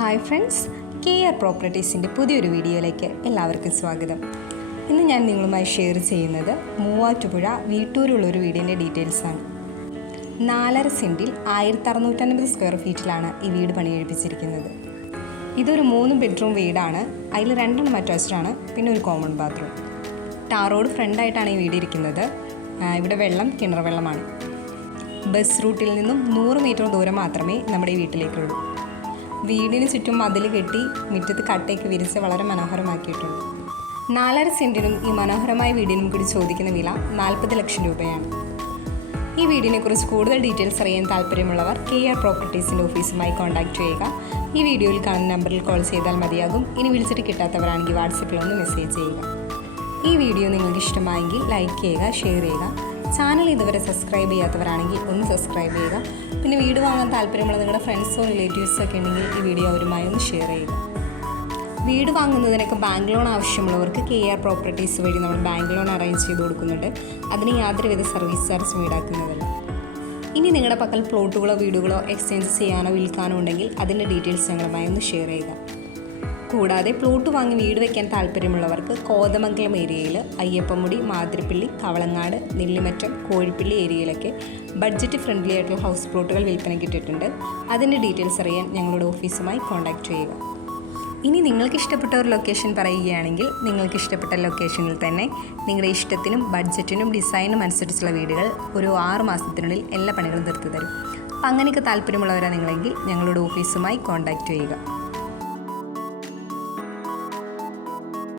Hi friends K R പ്രോപ്പർട്ടീസിന്റെ പുതിയൊരു വീഡിയോയിലേക്ക് എല്ലാവർക്കും സ്വാഗതം. ഇന്ന് ഞാൻ നിങ്ങളുമായി ഷെയർ ചെയ്യുന്നത് മൂവാറ്റുപുഴ വീട്ടൂരുള്ള ഒരു വീടിന്റെ ഡീറ്റെയിൽസാണ്. നാലര സെന്റിൽ ആയിരത്തി അറുന്നൂറ്റൻപത് സ്ക്വയർ ഫീറ്റിലാണ് ഈ വീട് പണിയെഴുപ്പിച്ചിരിക്കുന്നത് ഇതൊരു മൂന്ന് ബെഡ്റൂം വീടാണ് അതിൽ രണ്ടെണ്ണം അറ്റാച്ച്ഡാണ് പിന്നെ ഒരു കോമൺ ബാത്റൂം. ടാറോഡ് ഫ്രണ്ടായിട്ടാണ് ഈ വീട് ഇരിക്കുന്നത്. ഇവിടെ വെള്ളം കിണർ വെള്ളമാണ്. ബസ് റൂട്ടിൽ നിന്നും നൂറ് മീറ്റർ ദൂരം മാത്രമേ നമ്മുടെ വീട്ടിലേക്കുള്ളൂ. വീടിന് ചുറ്റും മതിൽ കെട്ടി മുറ്റത്ത് കട്ടയൊക്കെ വിരിച്ച് വളരെ മനോഹരമാക്കിയിട്ടുണ്ട്. നാലര സെന്റിനും ഈ മനോഹരമായ വീടിനും കൂടി ചോദിക്കുന്ന വില നാൽപ്പത് ലക്ഷം രൂപയാണ്. ഈ വീടിനെക്കുറിച്ച് കൂടുതൽ ഡീറ്റെയിൽസ് അറിയാൻ താല്പര്യമുള്ളവർ കെ ആർ പ്രോപ്പർട്ടീസിന്റെ ഓഫീസുമായി കോൺടാക്റ്റ് ചെയ്യുക. ഈ വീഡിയോയിൽ കാണുന്ന നമ്പറിൽ കോൾ ചെയ്താൽ മതിയാകും. ഇനി വിളിച്ചിട്ട് കിട്ടാത്തവരാണെങ്കിൽ വാട്സപ്പിൽ ഒന്ന് മെസ്സേജ് ചെയ്യുക. ഈ വീഡിയോ നിങ്ങൾക്ക് ഇഷ്ടമായെങ്കിൽ ലൈക്ക് ചെയ്യുക ഷെയർ ചെയ്യുക. ചാനൽ ഇതുവരെ സബ്സ്ക്രൈബ് ചെയ്യാത്തവരാണെങ്കിൽ ഒന്ന് സബ്സ്ക്രൈബ് ചെയ്യുക. പിന്നെ വീട് വാങ്ങാൻ താല്പര്യമുള്ള നിങ്ങളുടെ ഫ്രണ്ട്സോ റിലേറ്റീവ്സോ ഒക്കെ ഉണ്ടെങ്കിൽ ഈ വീഡിയോ അവരുമായി ഒന്ന് ഷെയർ ചെയ്യുക. വീട് വാങ്ങുന്നതിനൊക്കെ ബാങ്ക് ലോൺ ആവശ്യമുള്ളവർക്ക് കെ ആർ പ്രോപ്പർട്ടീസ് വഴി നമ്മൾ ബാങ്ക് ലോൺ അറേഞ്ച് ചെയ്ത് കൊടുക്കുന്നുണ്ട്. അതിന് യാതൊരുവിധ സർവീസ് ചാർജും ഈടാക്കുന്നതല്ല. ഇനി നിങ്ങളുടെ പക്കൽ പ്ലോട്ടുകളോ വീടുകളോ എക്സ്ചേഞ്ച് ചെയ്യാനോ വിൽക്കാനോ ഉണ്ടെങ്കിൽ അതിന്റെ ഡീറ്റെയിൽസ് ഞങ്ങളുമായി ഒന്ന് ഷെയർ ചെയ്യുക. കൂടാതെ പ്ലോട്ട് വാങ്ങി വീട് വയ്ക്കാൻ താല്പര്യമുള്ളവർക്ക് കോതമംഗലം ഏരിയയിൽ അയ്യപ്പമുടി മാതിരിപ്പിള്ളി കവളങ്ങാട് നെല്ലിമറ്റം കോഴിപ്പിള്ളി ഏരിയയിലൊക്കെ ബഡ്ജറ്റ് ഫ്രണ്ട്ലി ആയിട്ടുള്ള ഹൗസ് പ്ലോട്ടുകൾ വിൽപ്പനയ്ക്ക് ഇട്ടിട്ടുണ്ട് അതിന്റെ ഡീറ്റെയിൽസ് അറിയാൻ ഞങ്ങളുടെ ഓഫീസുമായി കോൺടാക്റ്റ് ചെയ്യുക. ഇനി നിങ്ങൾക്ക് ഇഷ്ടപ്പെട്ട ഒരു ലൊക്കേഷൻ പറയുകയാണെങ്കിൽ നിങ്ങൾക്ക് ഇഷ്ടപ്പെട്ട ലൊക്കേഷനിൽ തന്നെ നിങ്ങളുടെ ഇഷ്ടത്തിനും ബഡ്ജറ്റിനും ഡിസൈനും അനുസരിച്ചുള്ള വീടുകൾ ഒരു ആറ് മാസത്തിനുള്ളിൽ എല്ലാ പണികളും തീർത്തു തരും. അങ്ങനെയൊക്കെ താല്പര്യമുള്ളവരാണ് നിങ്ങളെങ്കിൽ ഞങ്ങളുടെ ഓഫീസുമായി കോൺടാക്റ്റ് ചെയ്യുക.